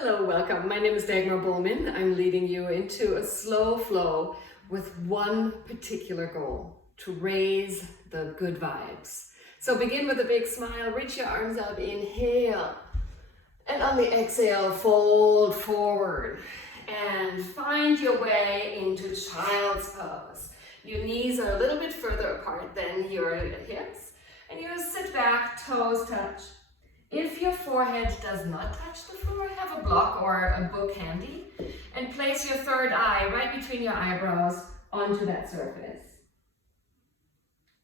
Hello, welcome. My name is Dagmar Bohlmann. I'm leading you into a slow flow with one particular goal, to raise the good vibes. So begin with a big smile, reach your arms up, inhale. And on the exhale, fold forward and find your way into child's pose. Your knees are a little bit further apart than your hips. And you sit back, toes touch. If your forehead does not touch the floor, have a block or a book handy and place your third eye right between your eyebrows onto that surface.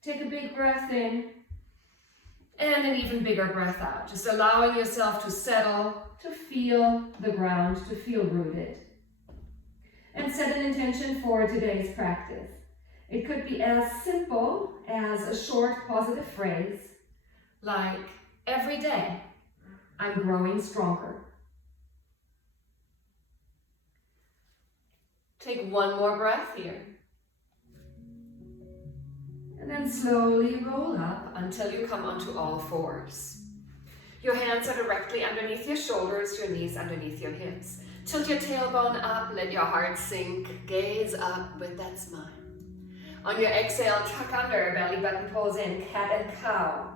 Take a big breath in and an even bigger breath out, just allowing yourself to settle, to feel the ground, to feel rooted. And set an intention for today's practice. It could be as simple as a short positive phrase like, every day, I'm growing stronger. Take one more breath here. And then slowly roll up until you come onto all fours. Your hands are directly underneath your shoulders, your knees underneath your hips. Tilt your tailbone up, let your heart sink, gaze up with that smile. On your exhale, tuck under, belly button pose in, cat and cow.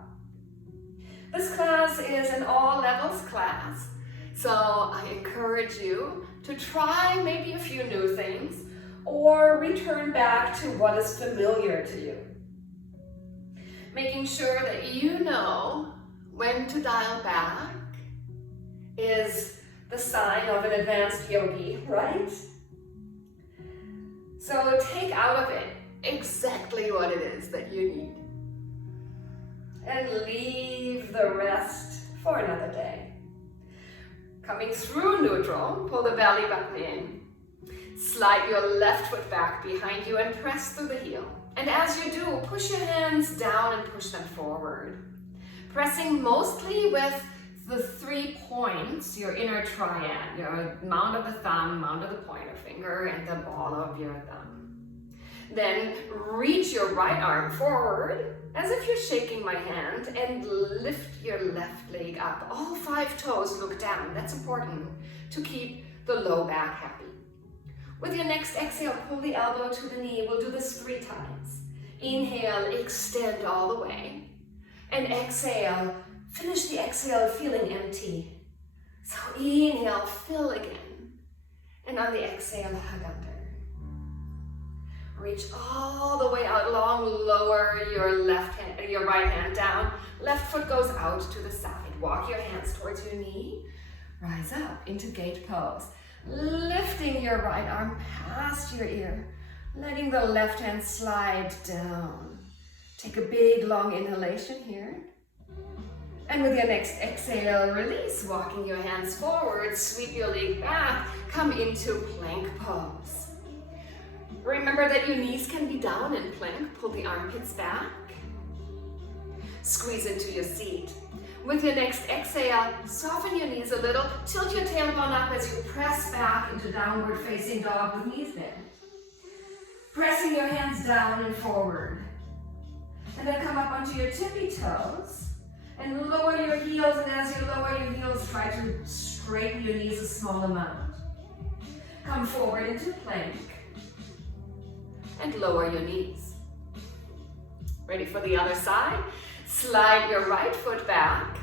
This class is an all levels class, so I encourage you to try maybe a few new things or return back to what is familiar to you. Making sure that you know when to dial back is the sign of an advanced yogi, right? So take out of it exactly what it is that you need. And leave the rest for another day. Coming through neutral, pull the belly button in. Slide your left foot back behind you and press through the heel. And as you do, push your hands down and push them forward. Pressing mostly with the 3 points, your inner triad, your mount of the thumb, mount of the pointer finger, and the ball of your thumb. Then reach your right arm forward as if you're shaking my hand and lift your left leg up. All 5 toes look down. That's important to keep the low back happy. With your next exhale, pull the elbow to the knee. We'll do this 3 times. Inhale, extend all the way. And exhale, finish the exhale feeling empty. So inhale, fill again. And on the exhale, hug under. Reach all the way out long, lower your right hand down. Left foot goes out to the side. Walk your hands towards your knee. Rise up into gate pose. Lifting your right arm past your ear. Letting the left hand slide down. Take a big long inhalation here. And with your next exhale, release. Walking your hands forward, sweep your leg back. Come into plank pose. Remember that your knees can be down in plank. Pull the armpits back. Squeeze into your seat. With your next exhale, soften your knees a little. Tilt your tailbone up as you press back into downward facing dog with knees bent. Pressing your hands down and forward. And then come up onto your tippy toes. And lower your heels. And as you lower your heels, try to straighten your knees a small amount. Come forward into plank. And lower your knees. Ready for the other side? Slide your right foot back.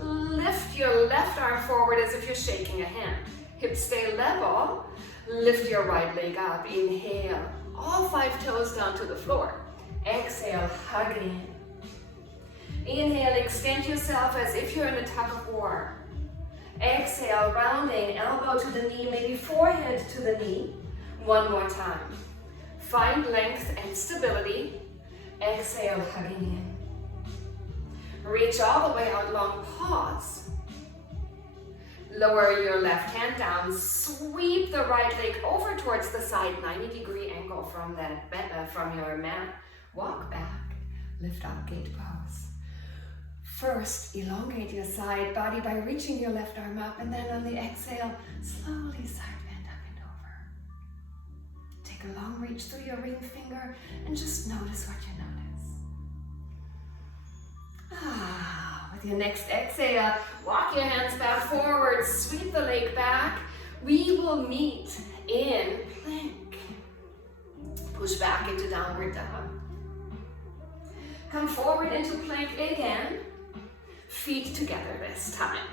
Lift your left arm forward as if you're shaking a hand. Hips stay level. Lift your right leg up. Inhale. All 5 toes down to the floor. Exhale, hug in. Inhale, extend yourself as if you're in a tug of war. Exhale, rounding, elbow to the knee, maybe forehead to the knee. One more time. Find length and stability. Exhale, hugging in. Reach all the way out long, pause. Lower your left hand down, sweep the right leg over towards the side, 90-degree angle from your mat. Walk back, lift up, gate pose. First, elongate your side body by reaching your left arm up, and then on the exhale, slowly side bend up and over. Take a long reach through your ring finger and just notice what you notice. With your next exhale, walk your hands back forward, sweep the leg back. We will meet in plank. Push back into downward dog. Come forward into plank again. Feet together this time.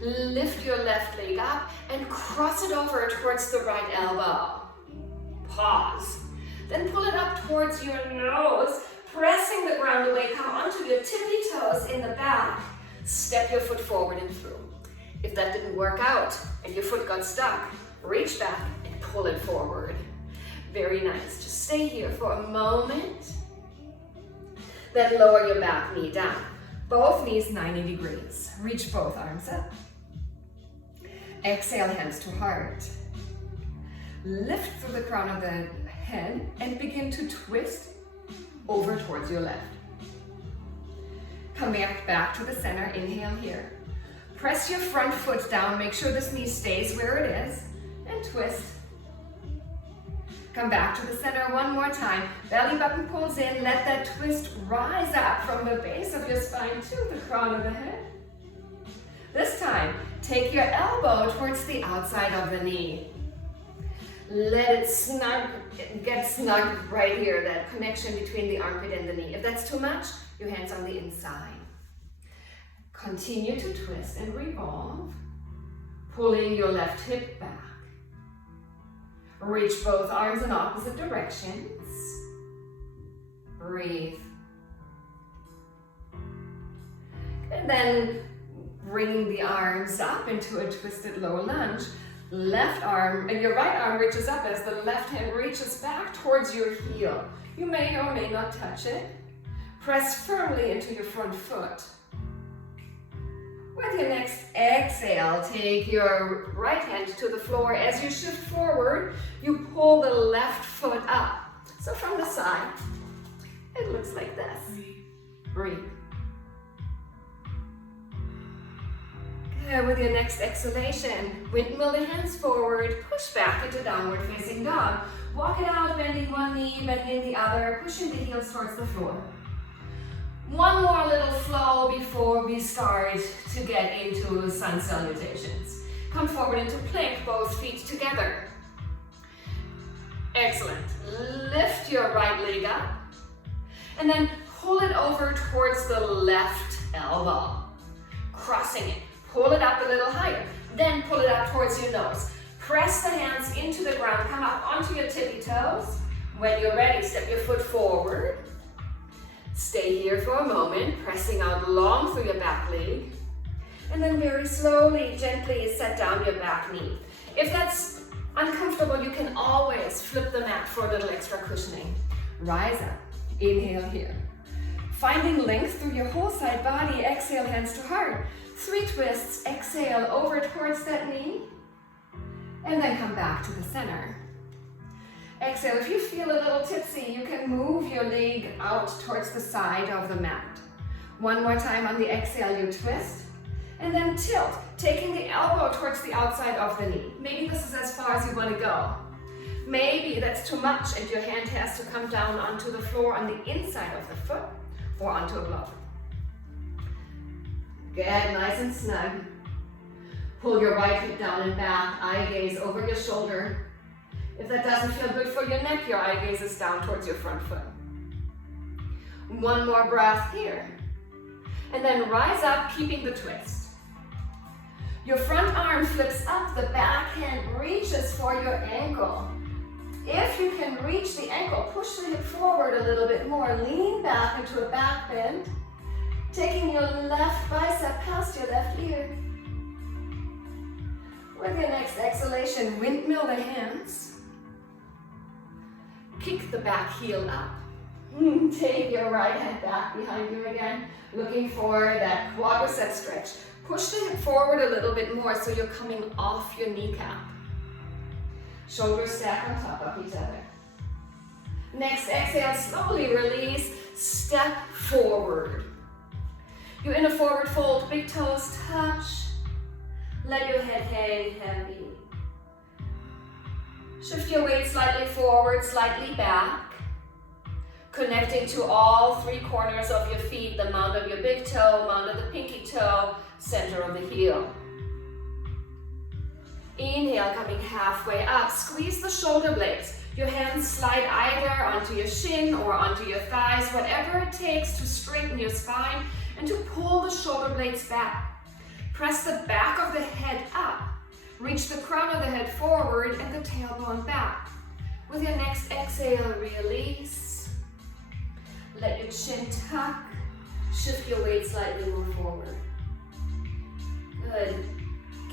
Lift your left leg up and cross it over towards the right elbow. Pause. Then pull it up towards your nose, pressing the ground away. Come onto your tippy toes in the back. Step your foot forward and through. If that didn't work out and your foot got stuck, reach back and pull it forward. Very nice. Just stay here for a moment. Then lower your back knee down. Both knees 90 degrees. Reach both arms up. Exhale, hands to heart. Lift through the crown of the head and begin to twist over towards your left. Come back to the center. Inhale here. Press your front foot down. Make sure this knee stays where it is. And twist. Come back to the center one more time. Belly button pulls in. Let that twist rise up from the base of your spine to the crown of the head. This time, take your elbow towards the outside of the knee. Let it get snug right here, that connection between the armpit and the knee. If that's too much, your hands on the inside. Continue to twist and revolve, pulling your left hip back. Reach both arms in opposite directions. Breathe. And then bringing the arms up into a twisted low lunge. Left arm, and your right arm reaches up as the left hand reaches back towards your heel. You may or may not touch it. Press firmly into your front foot. With your next exhale, take your right hand to the floor. As you shift forward, you pull the left foot up. So from the side, it looks like this. Breathe. Good. With your next exhalation, windmill the hands forward, push back into downward facing dog. Walk it out, bending one knee, bending the other, pushing the heels towards the floor. One more little flow before we start to get into sun salutations. Come forward into plank, both feet together. Excellent. Lift your right leg up and then pull it over towards the left elbow. Crossing it. Pull it up a little higher. Then pull it up towards your nose. Press the hands into the ground. Come up onto your tippy toes. When you're ready, step your foot forward. Stay here for a moment, pressing out long through your back leg. And then very slowly, gently set down your back knee. If that's uncomfortable, you can always flip the mat for a little extra cushioning. Rise up. Inhale here. Finding length through your whole side body. Exhale, hands to heart. 3 twists. Exhale over towards that knee. And then come back to the center. Exhale, if you feel a little tipsy, you can move your leg out towards the side of the mat. One more time on the exhale, you twist, and then tilt, taking the elbow towards the outside of the knee. Maybe this is as far as you want to go. Maybe that's too much and your hand has to come down onto the floor on the inside of the foot or onto a block. Good, nice and snug. Pull your right hip down and back, eye gaze over your shoulder. If that doesn't feel good for your neck, your eye gaze is down towards your front foot. One more breath here. And then rise up, keeping the twist. Your front arm flips up, the back hand reaches for your ankle. If you can reach the ankle, push the hip forward a little bit more. Lean back into a back bend, taking your left bicep past your left ear. With your next exhalation, windmill the hands. Kick the back heel up. Take your right hand back behind you again, looking for that quadricep stretch. Push the hip forward a little bit more so you're coming off your kneecap. Shoulders stack on top of each other. Next exhale, slowly release, step forward. You're in a forward fold, big toes touch. Let your head hang heavy. Shift your weight slightly forward, slightly back. Connecting to all 3 corners of your feet, the mount of your big toe, under the pinky toe, center of the heel. Inhale, coming halfway up. Squeeze the shoulder blades. Your hands slide either onto your shin or onto your thighs, whatever it takes to straighten your spine and to pull the shoulder blades back. Press the back of the head up. Reach the crown of the head forward and the tailbone back. With your next exhale, release. Let your chin tuck. Shift your weight slightly more forward. Good.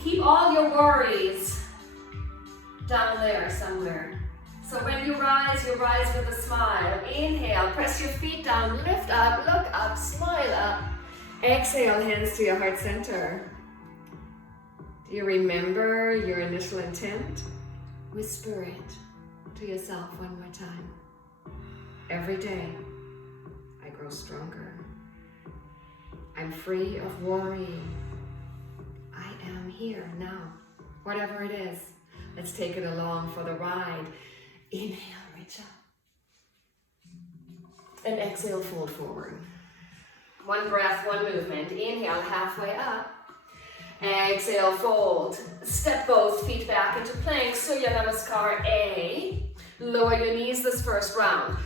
Keep all your worries down there somewhere. So when you rise with a smile. Inhale, press your feet down, lift up, look up, smile up. Exhale, hands to your heart center. Do you remember your initial intent? Whisper it to yourself one more time. Every day, I grow stronger. I'm free of worry. I am here now. Whatever it is, let's take it along for the ride. Inhale, reach up. And exhale, fold forward. One breath, one movement. Inhale, halfway up. Exhale, fold. Step both feet back into plank. Surya Namaskar A. Lower your knees this first round.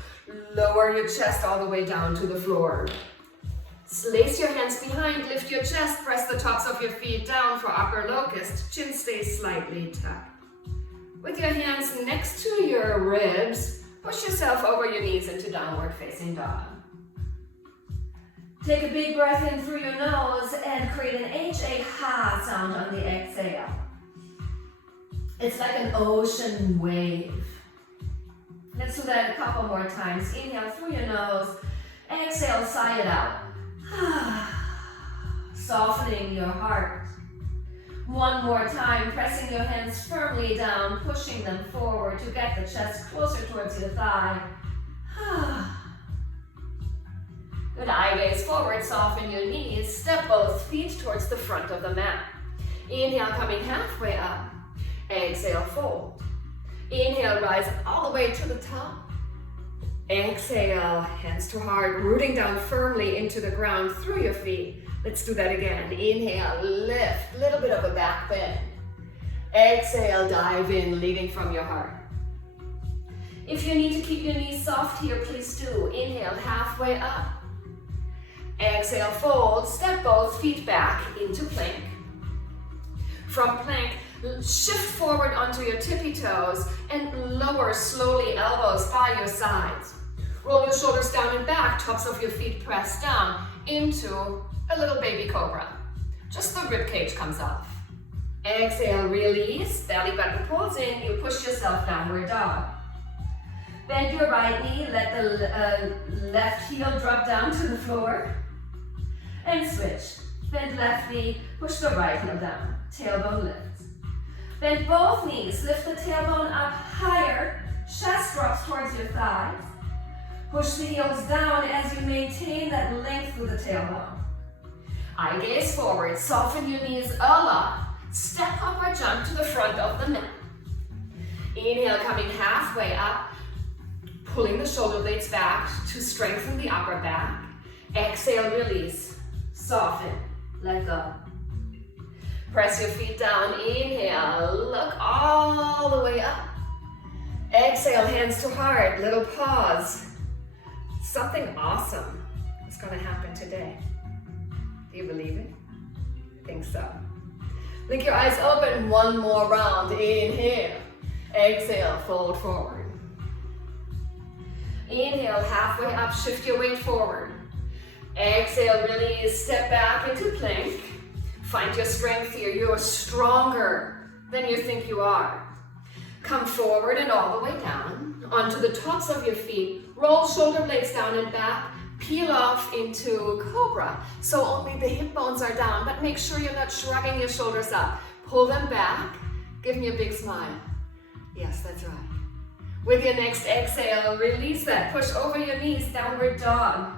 Lower your chest all the way down to the floor. Lace your hands behind, lift your chest, press the tops of your feet down for upper locust. Chin stays slightly tucked. With your hands next to your ribs, push yourself over your knees into downward facing dog. Take a big breath in through your nose and create an H-A-ha sound on the exhale. It's like an ocean wave. Let's do that a couple more times. Inhale through your nose, exhale, sigh it out. Softening your heart. One more time, pressing your hands firmly down, pushing them forward to get the chest closer towards your thigh. Good, eye gaze forward, soften your knees, step both feet towards the front of the mat. Inhale, coming halfway up. Exhale, fold. Inhale, rise all the way to the top. Exhale, hands to heart, rooting down firmly into the ground through your feet. Let's do that again. Inhale, lift, little bit of a back bend. Exhale, dive in, leading from your heart. If you need to keep your knees soft here, please do. Inhale, halfway up. Exhale, fold, step both feet back into plank. From plank, shift forward onto your tippy toes and lower slowly elbows by your sides. Roll your shoulders down and back, tops of your feet pressed down into a little baby cobra. Just the rib cage comes off. Exhale, release, belly button pulls in, you push yourself downward dog. Bend your right knee, let the left heel drop down to the floor. And switch. Bend left knee, push the right heel down. Tailbone lifts. Bend both knees, lift the tailbone up higher, chest drops towards your thighs. Push the heels down as you maintain that length through the tailbone. Eye gaze forward, soften your knees a lot. Step up or jump to the front of the mat. Inhale, coming halfway up, pulling the shoulder blades back to strengthen the upper back. Exhale, release, soften, let go. Press your feet down, inhale, look all the way up. Exhale, hands to heart, little pause. Something awesome is going to happen today. Do you believe it? I think so. Blink your eyes open, one more round. Inhale, exhale, fold forward. Inhale, halfway up, shift your weight forward. Exhale, release, step back into plank. Find your strength here. You are stronger than you think you are. Come forward and all the way down onto the tops of your feet. Roll shoulder blades down and back. Peel off into cobra. So only the hip bones are down, but make sure you're not shrugging your shoulders up. Pull them back. Give me a big smile. Yes, that's right. With your next exhale, release that. Push over your knees, downward dog.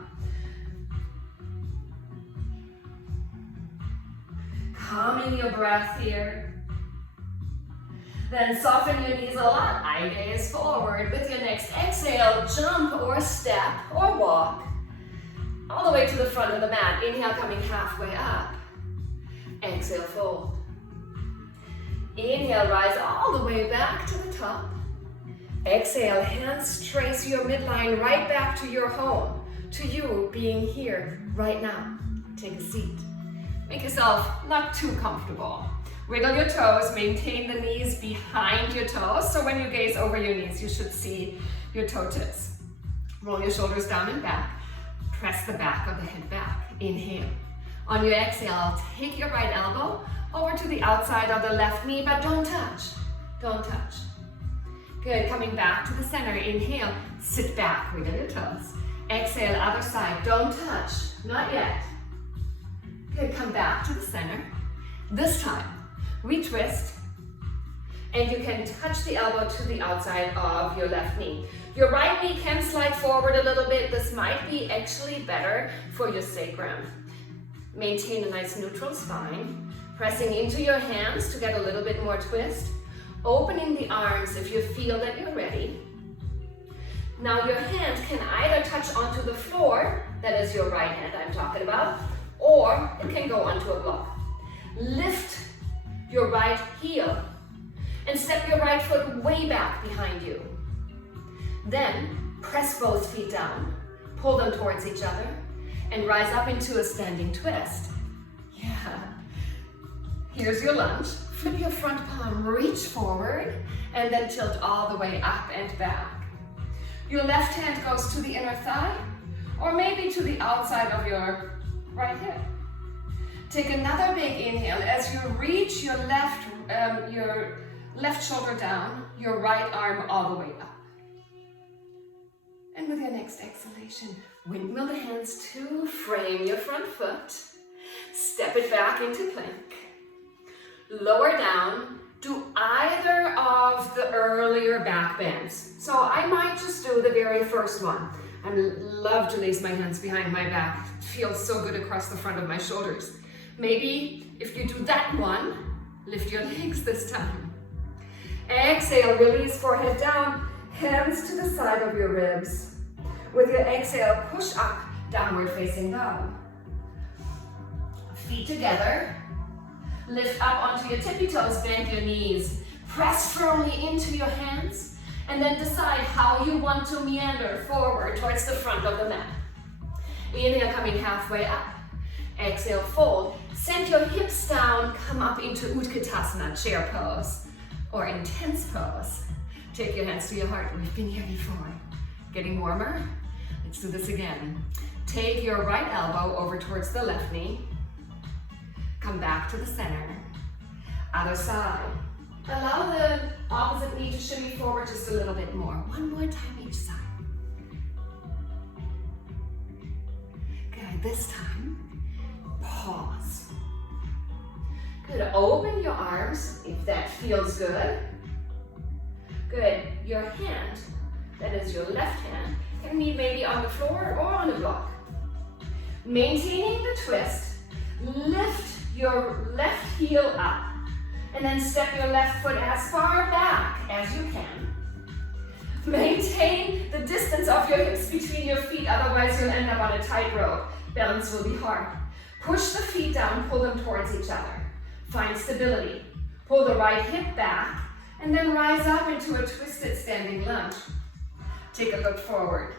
Calming your breath here. Then soften your knees a lot. Eye gaze forward. With your next exhale, jump or step or walk all the way to the front of the mat. Inhale, coming halfway up. Exhale, fold. Inhale, rise all the way back to the top. Exhale, hands trace your midline right back to your home, to you being here right now. Take a seat. Make yourself not too comfortable. Wiggle your toes, maintain the knees behind your toes. So when you gaze over your knees, you should see your toe tips. Roll your shoulders down and back. Press the back of the head back. Inhale. On your exhale, take your right elbow over to the outside of the left knee, but don't touch. Don't touch. Good, coming back to the center. Inhale, sit back, wiggle your toes. Exhale, other side, don't touch, not yet. Good, come back to the center. This time, retwist, and you can touch the elbow to the outside of your left knee. Your right knee can slide forward a little bit. This might be actually better for your sacrum. Maintain a nice neutral spine, pressing into your hands to get a little bit more twist. Opening the arms if you feel that you're ready. Now your hand can either touch onto the floor, that is your right hand I'm talking about, or it can go onto a block. Lift your right heel and step your right foot way back behind you. Then press both feet down, pull them towards each other, and rise up into a standing twist. Yeah. Here's your lunge. Flip your front palm, reach forward, and then tilt all the way up and back. Your left hand goes to the inner thigh, or maybe to the outside of your right hip. Take another big inhale as you reach your left shoulder down, your right arm all the way up. And with your next exhalation, windmill the hands to frame your front foot. Step it back into plank. Lower down, do either of the earlier back bends. So I might just do the very first one. I love to lace my hands behind my back. It feels so good across the front of my shoulders. Maybe if you do that one, lift your legs this time. Exhale, release forehead down, hands to the side of your ribs. With your exhale, push up, downward facing dog. Feet together. Lift up onto your tippy toes, bend your knees. Press firmly into your hands, and then decide how you want to meander forward towards the front of the mat. Inhale, coming halfway up. Exhale, fold. Send your hips down, come up into Utkatasana, chair pose, or intense pose. Take your hands to your heart. We've been here before. Getting warmer? Let's do this again. Take your right elbow over towards the left knee. Come back to the center. Other side. Allow the opposite knee to shimmy forward just a little bit more. One more time each side. Good, this time, pause. Good, open your arms if that feels good. Good, your hand, that is your left hand, can be maybe on the floor or on a block. Maintaining the twist, lift your left heel up, and then step your left foot as far back as you can. Maintain the distance of your hips between your feet, otherwise you'll end up on a tightrope. Balance will be hard. Push the feet down, pull them towards each other. Find stability. Pull the right hip back, and then rise up into a twisted standing lunge. Take a look forward.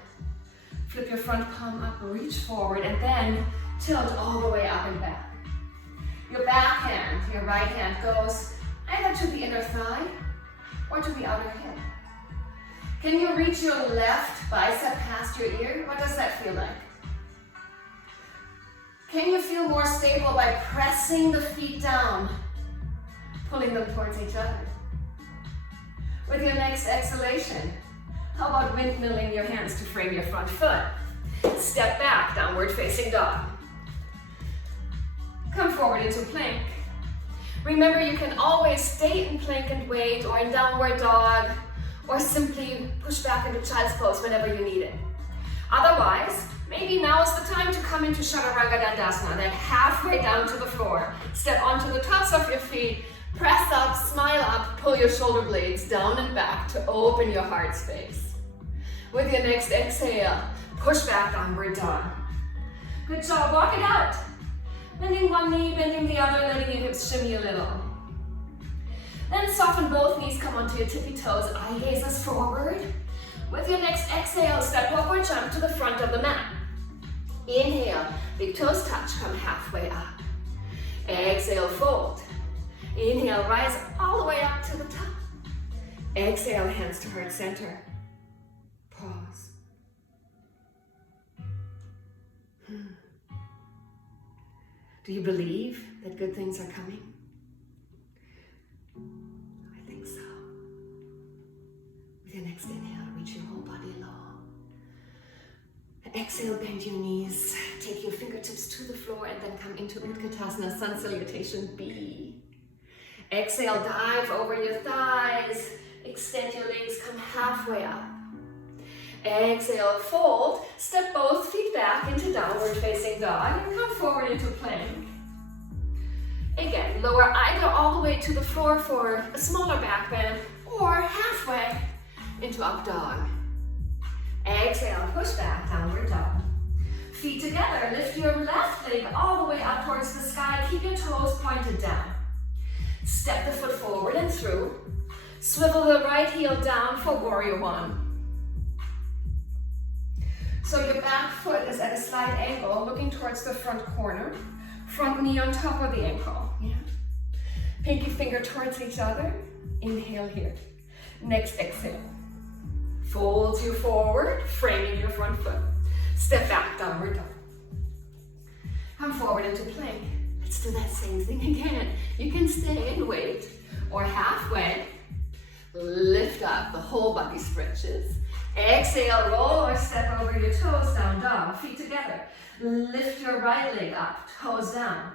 Flip your front palm up, reach forward, and then tilt all the way up and back. Your back hand, your right hand goes either to the inner thigh or to the outer hip. Can you reach your left bicep past your ear? What does that feel like? Can you feel more stable by pressing the feet down, pulling them towards each other? With your next exhalation, how about windmilling your hands to frame your front foot? Step back, downward facing dog. Come forward into plank. Remember, you can always stay in plank and wait, or in downward dog, or simply push back into child's pose whenever you need it. Otherwise, maybe now is the time to come into Chaturanga Dandasana, then halfway down to the floor. Step onto the tops of your feet, press up, smile up, pull your shoulder blades down and back to open your heart space. With your next exhale, push back, downward dog. Good job, walk it out. Bending one knee, bending the other, letting your hips shimmy a little. Then soften both knees, come onto your tippy toes, eye gazes forward. With your next exhale, step up or jump to the front of the mat. Inhale, big toes touch, come halfway up. Exhale, fold. Inhale, rise all the way up to the top. Exhale, hands to heart center. Pause. Do you believe that good things are coming? I think so. With your next inhale, reach your whole body long. Exhale, bend your knees. Take your fingertips to the floor and then come into Utkatasana, Sun Salutation B. Exhale, dive over your thighs. Extend your legs, come halfway up. Exhale, fold. Step both feet back into downward facing dog and come forward into plank. Again, lower either all the way to the floor for a smaller back bend or halfway into up dog. Exhale, push back, downward dog. Feet together, lift your left leg all the way up towards the sky. Keep your toes pointed down. Step the foot forward and through. Swivel the right heel down for warrior one. So your back foot is at a slight angle, looking towards the front corner. Front knee on top of the ankle. Yeah. Pinky finger towards each other. Inhale here. Next exhale. Folds you forward, framing your front foot. Step back, downward dog. Come forward into plank. Let's do that same thing again. You can stay and wait, or halfway. Lift up, the whole body stretches. Exhale, roll or step over your toes, down dog, feet together. Lift your right leg up, toes down.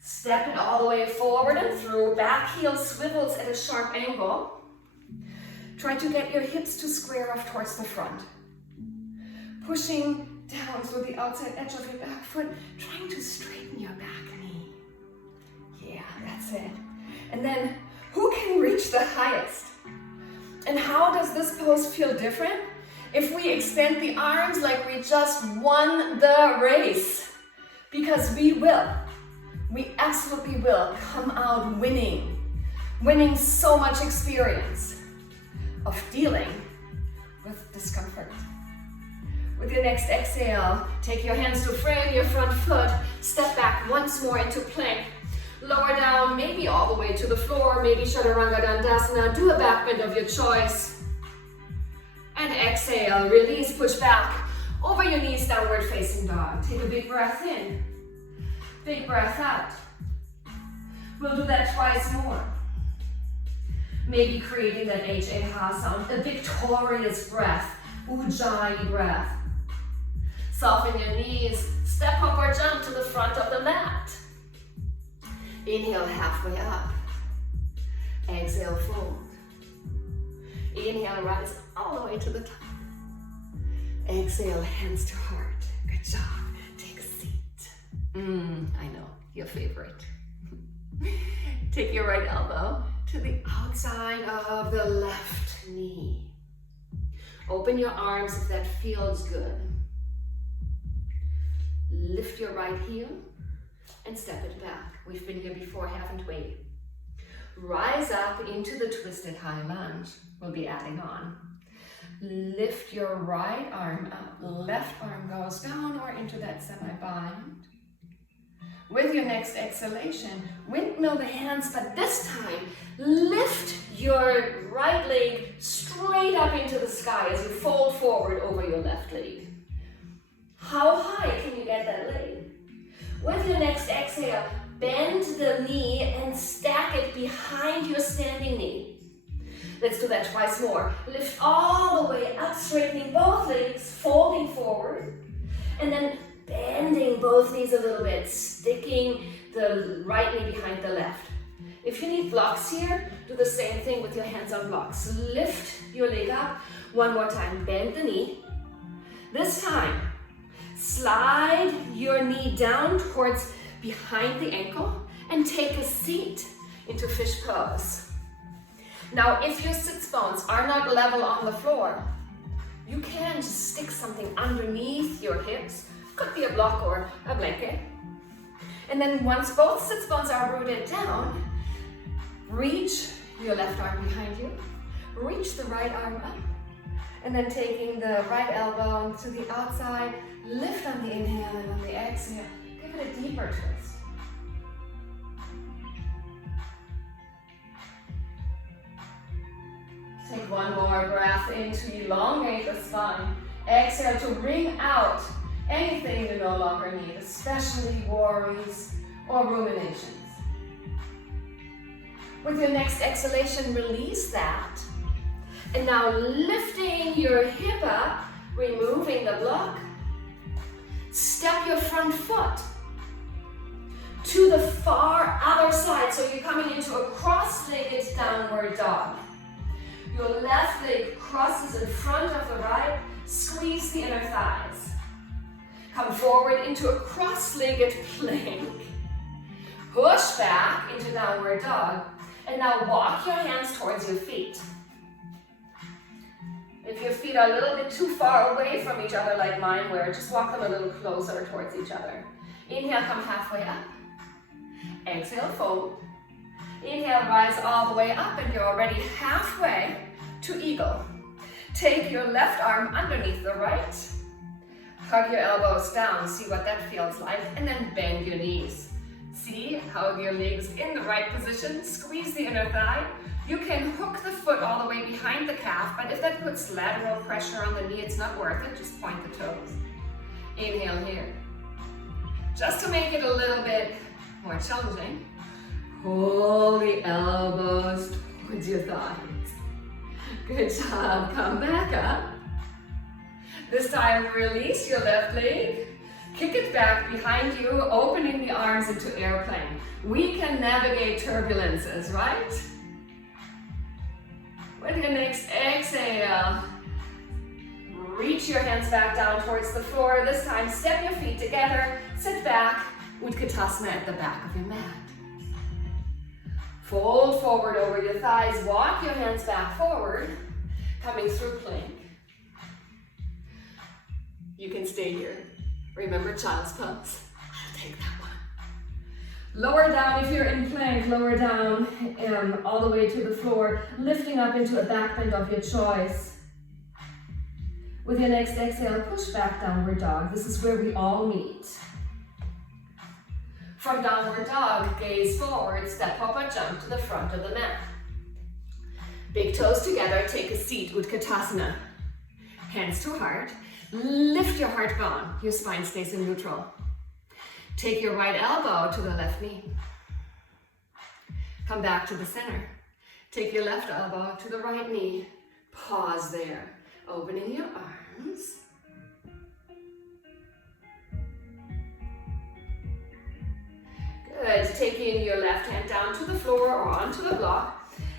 Step it all the way forward and through. Back heel swivels at a sharp angle. Try to get your hips to square off towards the front. Pushing down through the outside edge of your back foot, trying to straighten your back knee. Yeah, that's it. And then, who can reach the highest? And how does this pose feel different? If we extend the arms like we just won the race. Because we will. We absolutely will come out winning. Winning so much experience of dealing with discomfort. With your next exhale, take your hands to frame your front foot. Step back once more into plank. Lower down, maybe all the way to the floor, maybe Chaturanga Dandasana. Do a back bend of your choice. And exhale, release, push back. Over your knees, downward facing dog. Take a big breath in. Big breath out. We'll do that twice more. Maybe creating that H-A-ha sound, a victorious breath, Ujjayi breath. Soften your knees, step up or jump to the front of the mat. Inhale, halfway up. Exhale, fold. Inhale, rise all the way to the top. Exhale, hands to heart. Good job. Take a seat. I know, your favorite. Take your right elbow to the outside of the left knee. Open your arms if that feels good. Lift your right heel and step it back. We've been here before, haven't we? Rise up into the twisted high lunge. We'll be adding on. Lift your right arm up. Left arm goes down or into that semi-bind. With your next exhalation, windmill the hands, but this time, lift your right leg straight up into the sky as you fold forward over your left leg. How high can you get that leg? With your next exhale, bend the knee and stack it behind your standing knee. Let's do that twice more. Lift all the way up, straightening both legs, folding forward, and then bending both knees a little bit, sticking the right knee behind the left. If you need blocks here, do the same thing with your hands on blocks. Lift your leg up. One more time, bend the knee. This time, slide your knee down towards behind the ankle and take a seat into fish pose. Now, if your sits bones are not level on the floor, you can just stick something underneath your hips, Could be a block or a blanket. And then once both sits bones are rooted down, reach your left arm behind you, reach the right arm up, and then taking the right elbow to the outside, lift on the inhale and on the exhale, give it a deeper twist. Take one more breath in to elongate the spine. Exhale to wring out anything you no longer need, especially worries or ruminations. With your next exhalation, release that. And now lifting your hip up, removing the block. Step your front foot to the far other side. So you're coming into a cross-legged downward dog. Your left leg crosses in front of the right. Squeeze the inner thighs. Come forward into a cross-legged plank. Push back into downward dog. And now walk your hands towards your feet. If your feet are a little bit too far away from each other like mine were, just walk them a little closer towards each other. Inhale, come halfway up. Exhale, fold. Inhale, rise all the way up, and you're already halfway to eagle. Take your left arm underneath the right. Hug your elbows down, see what that feels like, and then bend your knees. See how your leg's in the right position, squeeze the inner thigh. You can hook the foot all the way behind the calf, but if that puts lateral pressure on the knee, it's not worth it, just point the toes. Inhale here. Just to make it a little bit more challenging, pull the elbows towards your thighs. Good job, come back up. This time, release your left leg. Kick it back behind you, opening the arms into airplane. We can navigate turbulences, right? With your next exhale, reach your hands back down towards the floor. This time, step your feet together, sit back, Utkatasana at the back of your mat. Fold forward over your thighs, walk your hands back forward, coming through plank. You can stay here. Remember child's pose. I'll take that one. Lower down if you're in plank, lower down all the way to the floor, lifting up into a back bend of your choice. With your next exhale, push back downward dog. This is where we all meet. From downward dog, gaze forward, step up or jump to the front of the mat. Big toes together, take a seat, Utkatasana. Hands to heart. Lift your heart bone, your spine stays in neutral. Take your right elbow to the left knee. Come back to the center. Take your left elbow to the right knee. Pause there, opening your arms. Good, taking your left hand down to the floor or onto the block.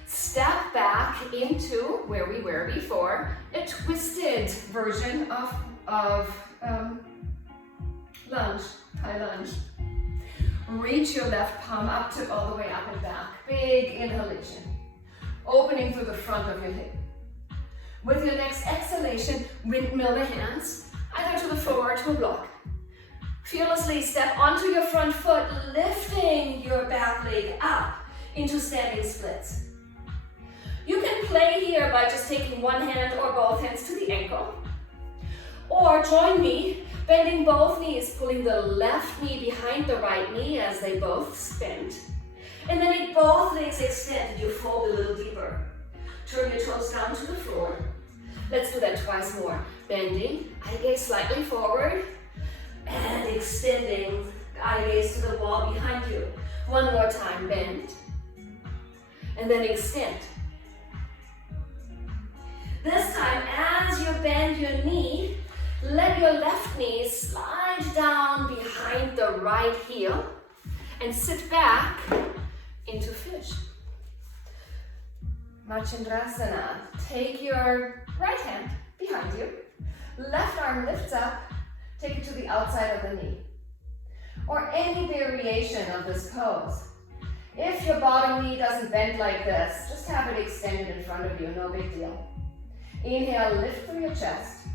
Step back into where we were before, a twisted version of lunge, high lunge. Reach your left palm up, tip all the way up and back. Big inhalation, opening through the front of your hip. With your next exhalation, windmill the hands, either to the floor or to a block. Fearlessly step onto your front foot, lifting your back leg up into standing splits. You can play here by just taking one hand or both hands to the ankle. Or join me, bending both knees, pulling the left knee behind the right knee as they both bend. And then if both legs extend, you fold a little deeper. Turn your toes down to the floor. Let's do that twice more. Bending, eye gaze slightly forward, and extending, eye gaze to the wall behind you. One more time, bend, and then extend. This time, as you bend your knee, let your left knee slide down behind the right heel and sit back into fish. Machendrasana. Take your right hand behind you, left arm lifts up, take it to the outside of the knee. Or any variation of this pose. If your bottom knee doesn't bend like this, just have it extended in front of you, no big deal. Inhale, lift through your chest.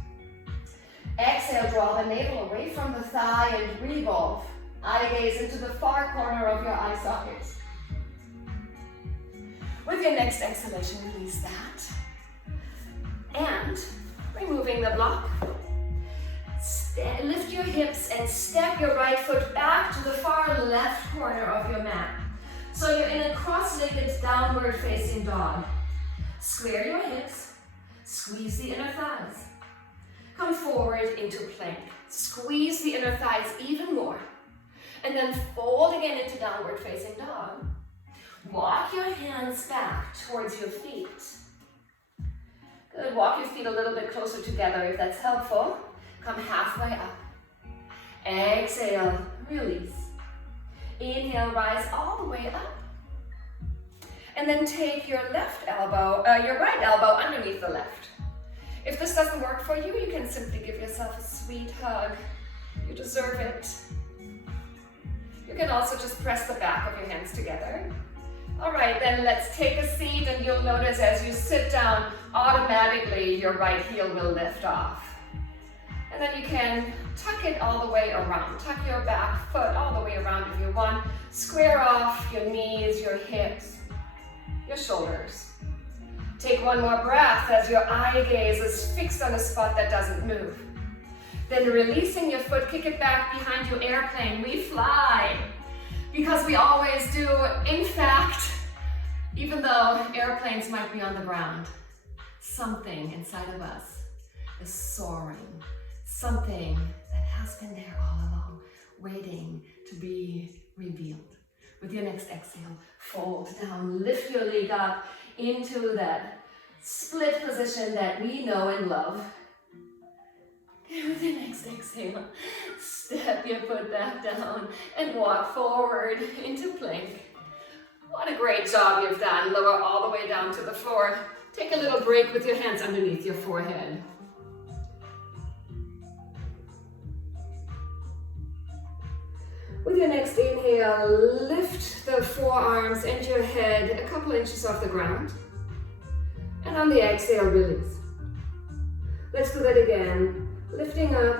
Exhale, draw the navel away from the thigh and revolve. Eye gaze into the far corner of your eye sockets. With your next exhalation, release that. And removing the block, lift your hips and step your right foot back to the far left corner of your mat. So you're in a cross-legged downward facing dog. Square your hips, squeeze the inner thighs. Come forward into plank. Squeeze the inner thighs even more. And then fold again into downward facing dog. Walk your hands back towards your feet. Good, walk your feet a little bit closer together if that's helpful. Come halfway up. Exhale, release. Inhale, rise all the way up. And then take your your right elbow underneath the left. If this doesn't work for you, you can simply give yourself a sweet hug. You deserve it. You can also just press the back of your hands together. All right, then let's take a seat, and you'll notice as you sit down, automatically your right heel will lift off. And then you can tuck it all the way around. Tuck your back foot all the way around if you want. Square off your knees, your hips, your shoulders. Take one more breath as your eye gaze is fixed on a spot that doesn't move. Then releasing your foot, kick it back behind you, airplane. We fly. Because we always do. In fact, even though airplanes might be on the ground, something inside of us is soaring. Something that has been there all along, waiting to be revealed. With your next exhale, fold down, lift your leg up into that split position that we know and love. And with your next exhale, step your foot back down and walk forward into plank. What a great job you've done. Lower all the way down to the floor. Take a little break with your hands underneath your forehead. With your next inhale, lift the forearms and your head a couple inches off the ground. And on the exhale, release. Let's do that again. Lifting up,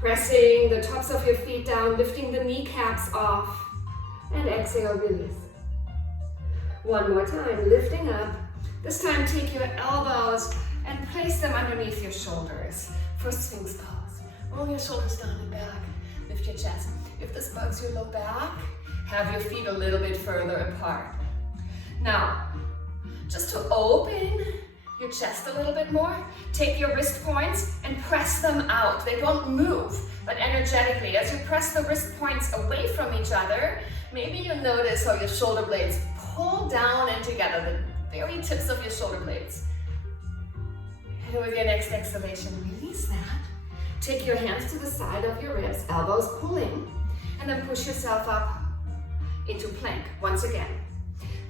pressing the tops of your feet down, lifting the kneecaps off, and exhale, release. One more time, lifting up. This time, take your elbows and place them underneath your shoulders for Sphinx pose. Roll your shoulders down and back, lift your chest. If this bugs your low back, have your feet a little bit further apart. Now, just to open your chest a little bit more, take your wrist points and press them out. They don't move, but energetically, as you press the wrist points away from each other, maybe you'll notice how your shoulder blades pull down and together, the very tips of your shoulder blades. And with your next exhalation, release that. Take your hands to the side of your ribs, elbows pulling, and then push yourself up into plank once again.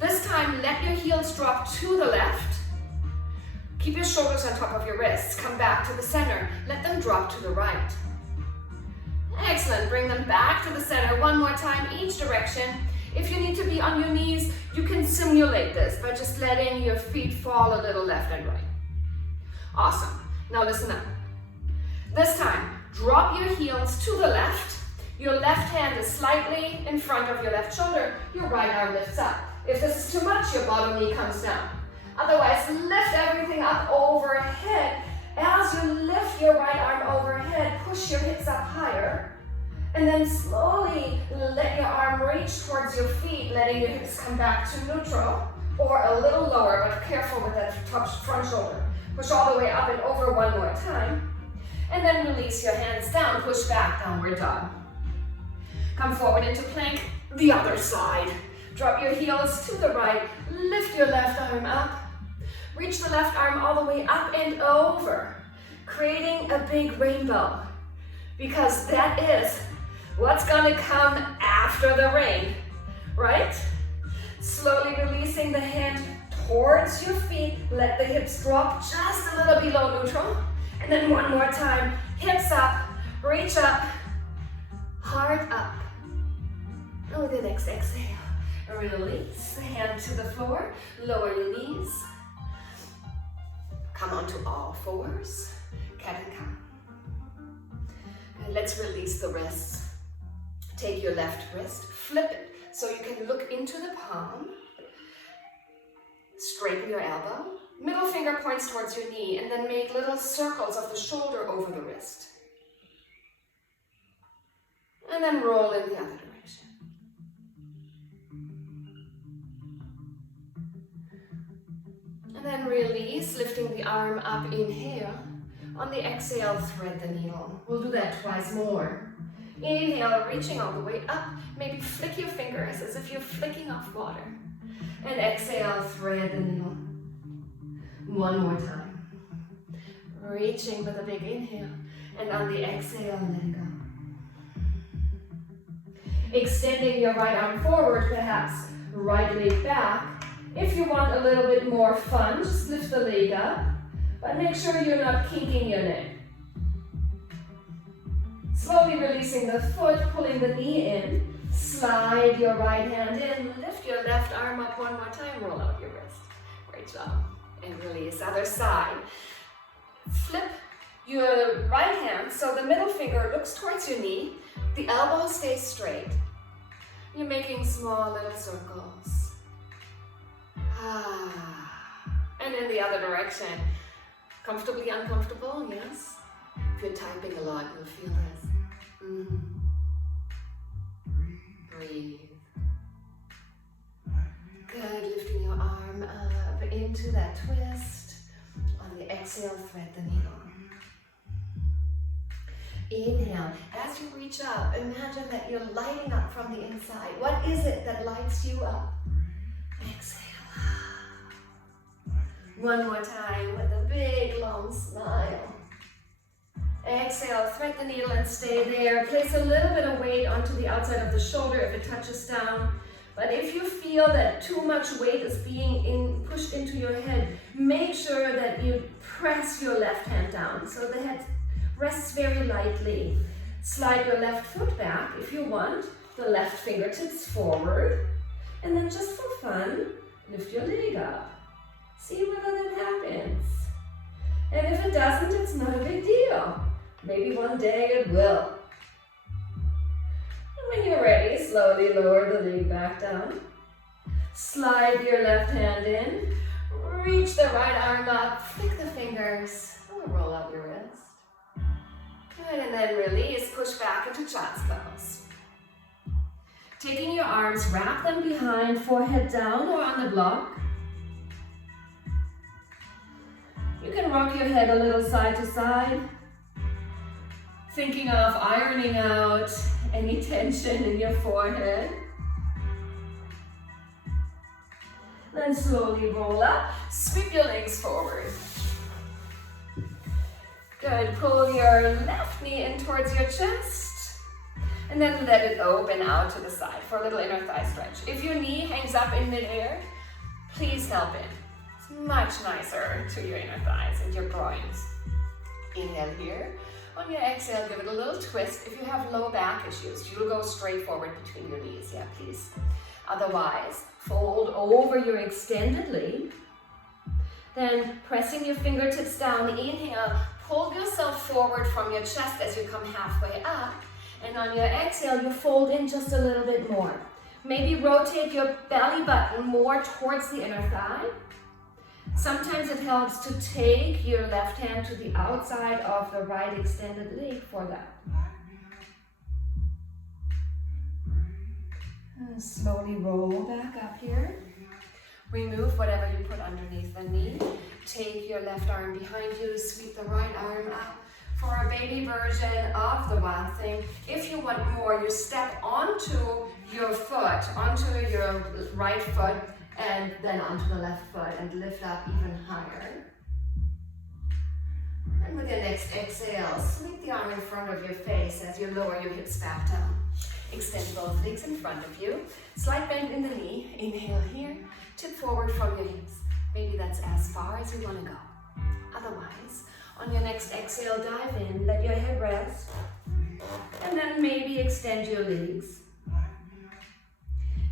This time, let your heels drop to the left. Keep your shoulders on top of your wrists. Come back to the center. Let them drop to the right. Excellent. Bring them back to the center one more time, each direction. If you need to be on your knees, you can simulate this by just letting your feet fall a little left and right. Awesome. Now listen up. This time, drop your heels to the left. Your left hand is slightly in front of your left shoulder. Your right arm lifts up. If this is too much, your bottom knee comes down. Otherwise, lift everything up overhead. As you lift your right arm overhead, push your hips up higher. And then slowly let your arm reach towards your feet, letting your hips come back to neutral or a little lower, but careful with that top front shoulder. Push all the way up and over one more time. And then release your hands down, push back, downward dog. Come forward into plank, the other side. Drop your heels to the right, lift your left arm up. Reach the left arm all the way up and over, creating a big rainbow. Because that is what's gonna come after the rain, right? Slowly releasing the hand towards your feet, let the hips drop just a little below neutral. And then one more time, hips up, reach up, heart up. And with the next exhale, release the hand to the floor, lower your knees. Come onto all fours, cat and cow. And let's release the wrists. Take your left wrist, flip it so you can look into the palm. Straighten your elbow. Middle finger points towards your knee, and then make little circles of the shoulder over the wrist. And then roll in the other direction. And then release, lifting the arm up, inhale. On the exhale, thread the needle. We'll do that twice more. Inhale, reaching all the way up. Maybe flick your fingers as if you're flicking off water. And exhale, thread the needle. One more time. Reaching with a big inhale. And on the exhale, let it go. Extending your right arm forward, perhaps right leg back. If you want a little bit more fun, just lift the leg up. But make sure you're not kinking your neck. Slowly releasing the foot, pulling the knee in. Slide your right hand in. Lift your left arm up one more time. Roll out your wrist. Great job. And release. Other side. Flip your right hand so the middle finger looks towards your knee. The elbow stays straight. You're making small little circles. And in the other direction. Comfortably uncomfortable, yes? If you're typing a lot, you'll feel this. Breathe. Good, lifting your arm up into that twist. On the exhale, thread the needle. Inhale, as you reach up, imagine that you're lighting up from the inside. What is it that lights you up? Exhale. One more time with a big long smile. Exhale, thread the needle and stay there. Place a little bit of weight onto the outside of the shoulder if it touches down. But if you feel that too much weight is being pushed into your head, make sure that you press your left hand down so the head rests very lightly. Slide your left foot back if you want, the left fingertips forward. And then just for fun, lift your leg up. See whether that happens. And if it doesn't, it's not a big deal. Maybe one day it will. And when you're ready, slowly lower the leg back down. Slide your left hand in. Reach the right arm up. Flick the fingers. And roll out your wrist. Good, and then release. Push back into child's pose. Taking your arms, wrap them behind, forehead down or on the block. You can rock your head a little side to side, thinking of ironing out any tension in your forehead. Then slowly roll up, sweep your legs forward. Good, pull your left knee in towards your chest, and then let it open out to the side for a little inner thigh stretch. If your knee hangs up in midair, please help it. Much nicer to your inner thighs and your groins. Inhale here. On your exhale, give it a little twist. If you have low back issues, you'll go straight forward between your knees. Yeah, please. Otherwise, fold over your extended leg. Then pressing your fingertips down, inhale, pull yourself forward from your chest as you come halfway up. And on your exhale, you fold in just a little bit more. Maybe rotate your belly button more towards the inner thigh. Sometimes it helps to take your left hand to the outside of the right extended leg for that. And slowly roll back up here. Remove whatever you put underneath the knee. Take your left arm behind you, sweep the right arm up for a baby version of the wild thing. If you want more, you step onto your foot, onto your right foot, and then onto the left foot and lift up even higher. And with your next exhale, sweep the arm in front of your face as you lower your hips back down. Extend both legs in front of you. Slight bend in the knee. Inhale here. Tip forward from your hips. Maybe that's as far as you want to go. Otherwise, on your next exhale, dive in. Let your head rest. And then maybe extend your legs.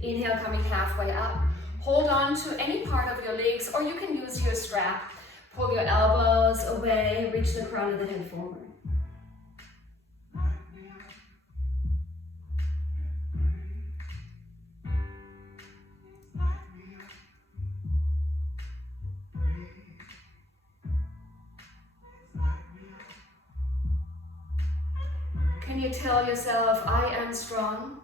Inhale, coming halfway up. Hold on to any part of your legs, or you can use your strap. Pull your elbows away, reach the crown of the head forward. you tell yourself, I am strong.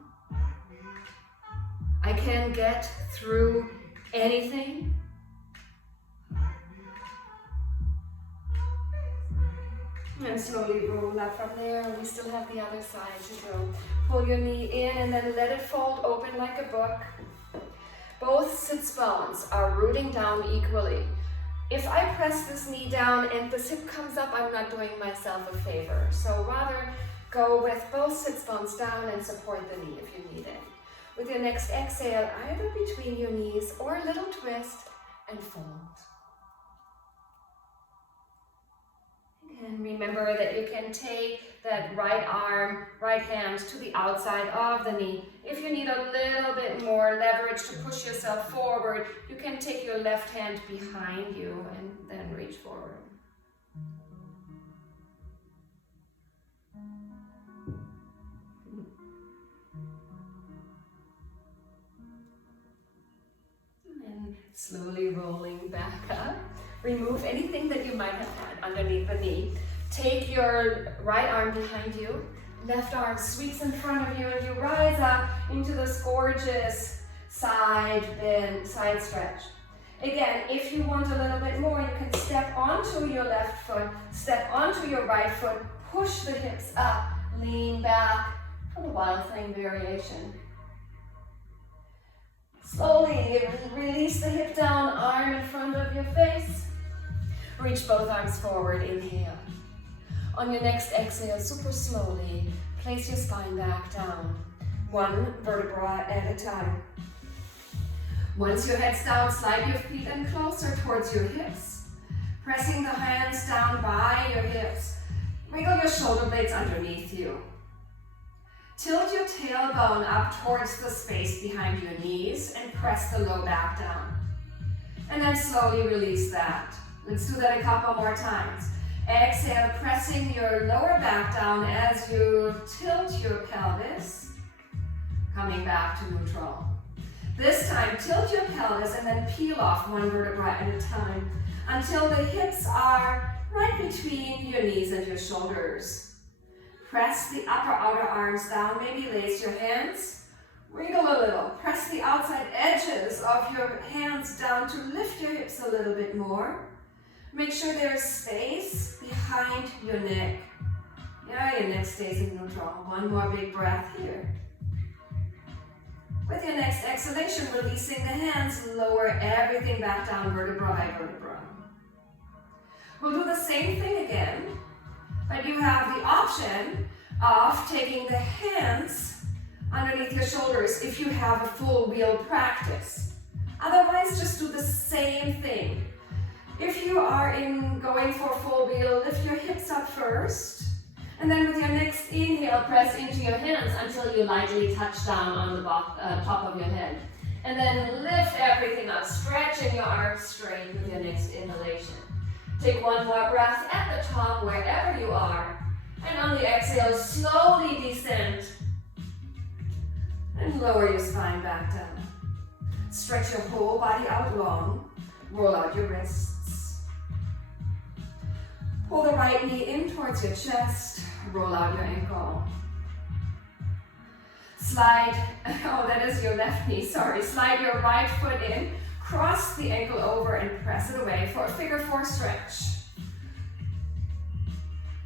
I can get through anything. And slowly roll up from there, and we still have the other side to go. Pull your knee in and then let it fold open like a book. Both sits bones are rooting down equally. If I press this knee down and this hip comes up, I'm not doing myself a favor. So rather go with both sits bones down and support the knee if you need it. With your next exhale, either between your knees or a little twist and fold. And remember that you can take that right arm, right hand to the outside of the knee. If you need a little bit more leverage to push yourself forward, you can take your left hand behind you and then reach forward. And slowly rolling back up. Remove anything that you might have had underneath the knee. Take your right arm behind you, left arm sweeps in front of you, and you rise up into this gorgeous side bend, side stretch. Again, if you want a little bit more, you can step onto your left foot, step onto your right foot, push the hips up, lean back for the wild thing variation. Slowly release the hip down, arm in front of your face. Reach both arms forward, inhale. On your next exhale, super slowly, place your spine back down, one vertebra at a time. Once your head's down, slide your feet in closer towards your hips, pressing the hands down by your hips. Wiggle your shoulder blades underneath you. Tilt your tailbone up towards the space behind your knees and press the low back down. And then slowly release that. Let's do that a couple more times. Exhale, pressing your lower back down as you tilt your pelvis, coming back to neutral. This time, tilt your pelvis and then peel off one vertebra at a time until the hips are right between your knees and your shoulders. Press the upper outer arms down, maybe lace your hands. Wiggle a little. Press the outside edges of your hands down to lift your hips a little bit more. Make sure there's space behind your neck. Yeah, your neck stays in neutral. One more big breath here. With your next exhalation, releasing the hands, lower everything back down vertebra by vertebra. We'll do the same thing again, but you have the option of taking the hands underneath your shoulders if you have a full wheel practice. Otherwise, just do the same thing. If you are going for full wheel, lift your hips up first, and then with your next inhale, press into your hands until you lightly touch down on the top of your head. And then lift everything up, stretching your arms straight with your next inhalation. Take one more breath at the top wherever you are, and on the exhale, slowly descend and lower your spine back down. Stretch your whole body out long, roll out your wrists. Pull the right knee in towards your chest, roll out your ankle. Slide, oh that is your left knee, sorry. Slide your right foot in, cross the ankle over and press it away for a figure four stretch.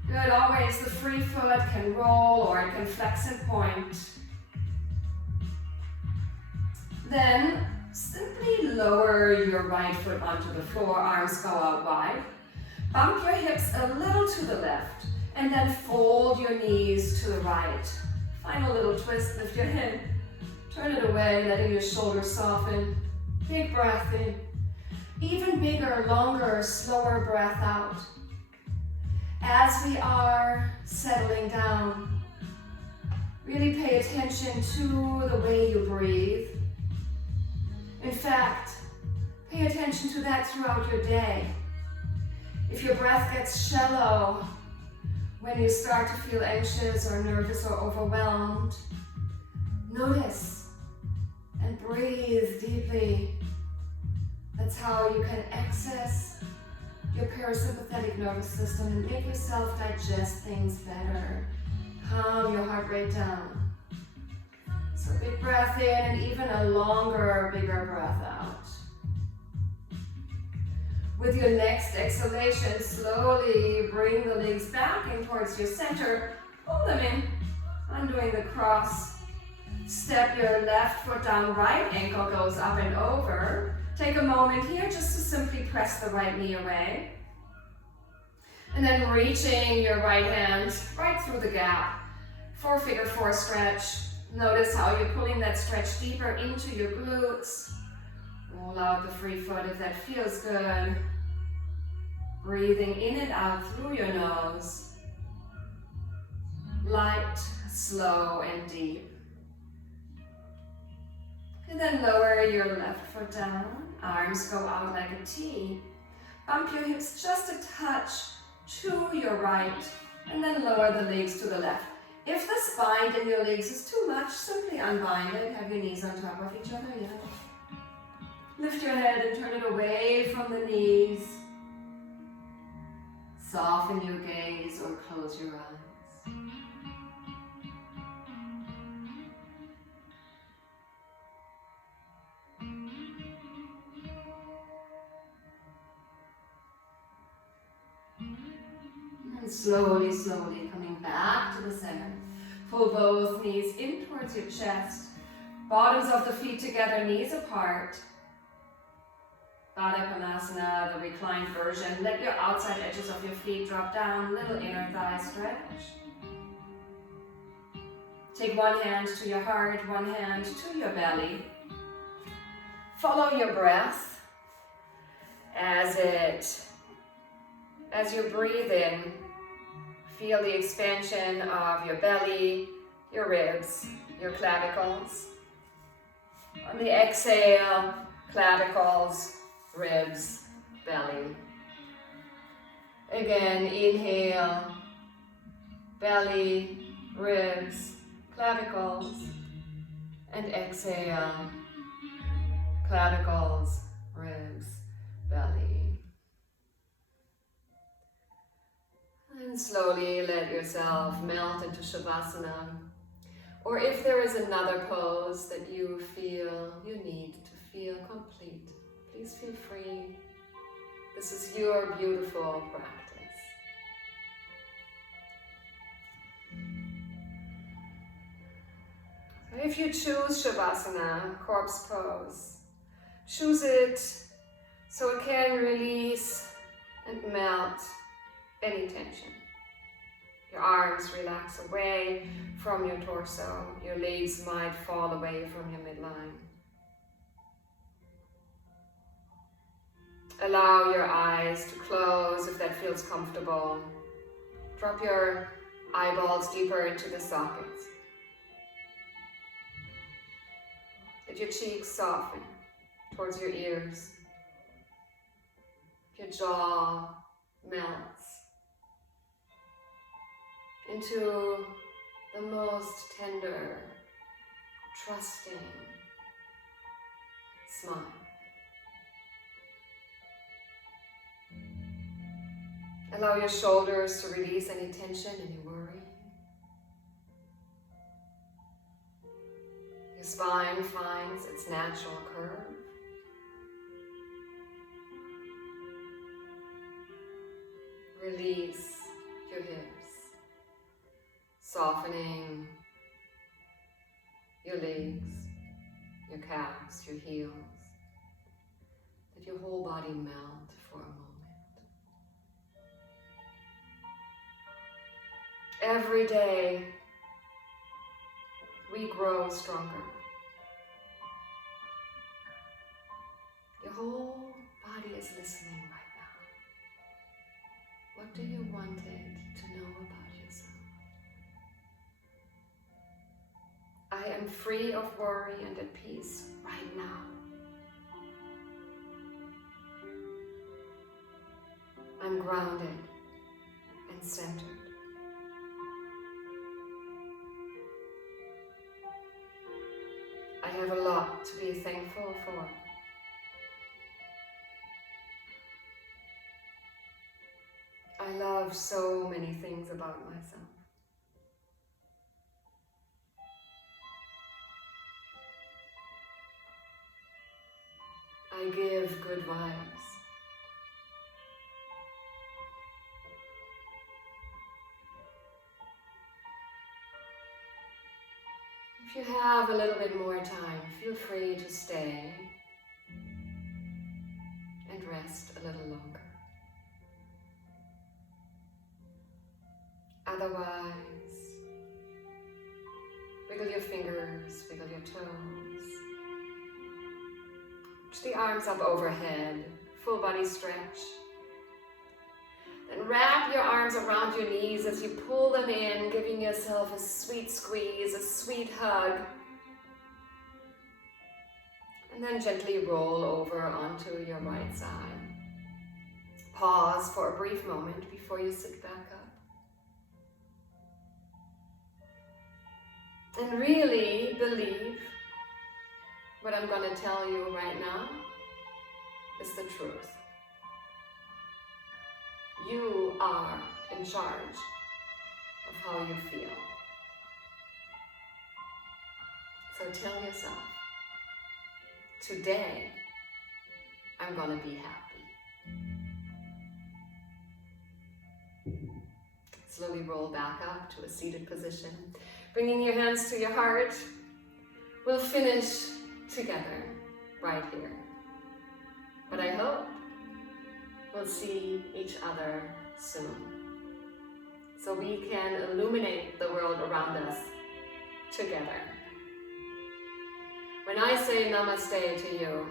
Good, always the free foot can roll or it can flex and point. Then simply lower your right foot onto the floor, arms go out wide. Bump your hips a little to the left, and then fold your knees to the right. Final little twist, lift your head, turn it away, letting your shoulders soften. Big breath in. Even bigger, longer, slower breath out. As we are settling down, really pay attention to the way you breathe. In fact, pay attention to that throughout your day. If your breath gets shallow, when you start to feel anxious or nervous or overwhelmed, notice and breathe deeply. That's how you can access your parasympathetic nervous system and make yourself digest things better. Calm your heart rate down. So big breath in and even a longer, bigger breath out. With your next exhalation, slowly bring the legs back in towards your center. Pull them in, undoing the cross. Step your left foot down, right ankle goes up and over. Take a moment here just to simply press the right knee away. And then reaching your right hand right through the gap. 4-figure 4 stretch. Notice how you're pulling that stretch deeper into your glutes. Roll out the free foot if that feels good. Breathing in and out through your nose. Light, slow, and deep. And then lower your left foot down. Arms go out like a T. Bump your hips just a touch to your right. And then lower the legs to the left. If the spine in your legs is too much, simply unbind it. Have your knees on top of each other. Yeah. Lift your head and turn it away from the knees. Soften your gaze or close your eyes. And slowly, slowly coming back to the center. Pull both knees in towards your chest. Bottoms of the feet together, knees apart. Baddha Konasana, the reclined version. Let your outside edges of your feet drop down, little inner thigh stretch. Take one hand to your heart, one hand to your belly. Follow your breath as you breathe in. Feel the expansion of your belly, your ribs, your clavicles. On the exhale, clavicles, ribs, belly. Again, inhale, belly, ribs, clavicles, and exhale, clavicles, ribs, belly. And slowly let yourself melt into Shavasana. Or if there is another pose that you feel you need to feel complete, please feel free. This is your beautiful practice. So if you choose Shavasana, corpse pose, choose it so it can release and melt any tension. Your arms relax away from your torso. Your legs might fall away from your midline. Allow your eyes to close if that feels comfortable. Drop your eyeballs deeper into the sockets. Let your cheeks soften towards your ears. Your jaw melts into the most tender, trusting smile. Allow your shoulders to release any tension, any worry. Your spine finds its natural curve. Release your hips, softening your legs, your calves, your heels. Let your whole body melt for a moment. Every day, we grow stronger. Your whole body is listening right now. What do you want it to know about yourself? I am free of worry and at peace right now. I'm grounded and centered. I have a lot to be thankful for. I love so many things about myself. I give good vibes. If you have a little bit more time, feel free to stay and rest a little longer. Otherwise, wiggle your fingers, wiggle your toes. Reach the arms up overhead, full body stretch. Then wrap your arms around your knees as you pull them in, giving yourself a sweet squeeze, a sweet hug. And then gently roll over onto your right side. Pause for a brief moment before you sit back up. And really believe what I'm going to tell you right now is the truth. You are in charge of how you feel. So tell yourself, today I'm going to be happy. Slowly roll back up to a seated position. Bringing your hands to your heart, we'll finish together right here. But I hope we'll see each other soon, so we can illuminate the world around us together. When I say namaste to you,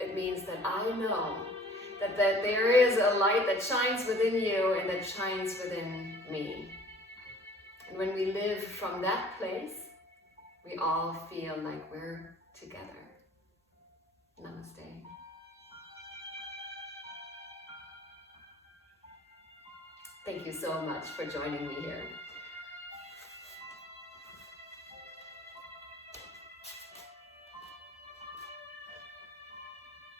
it means that I know that there is a light that shines within you and that shines within me. And when we live from that place, we all feel like we're together. Namaste. Thank you so much for joining me here.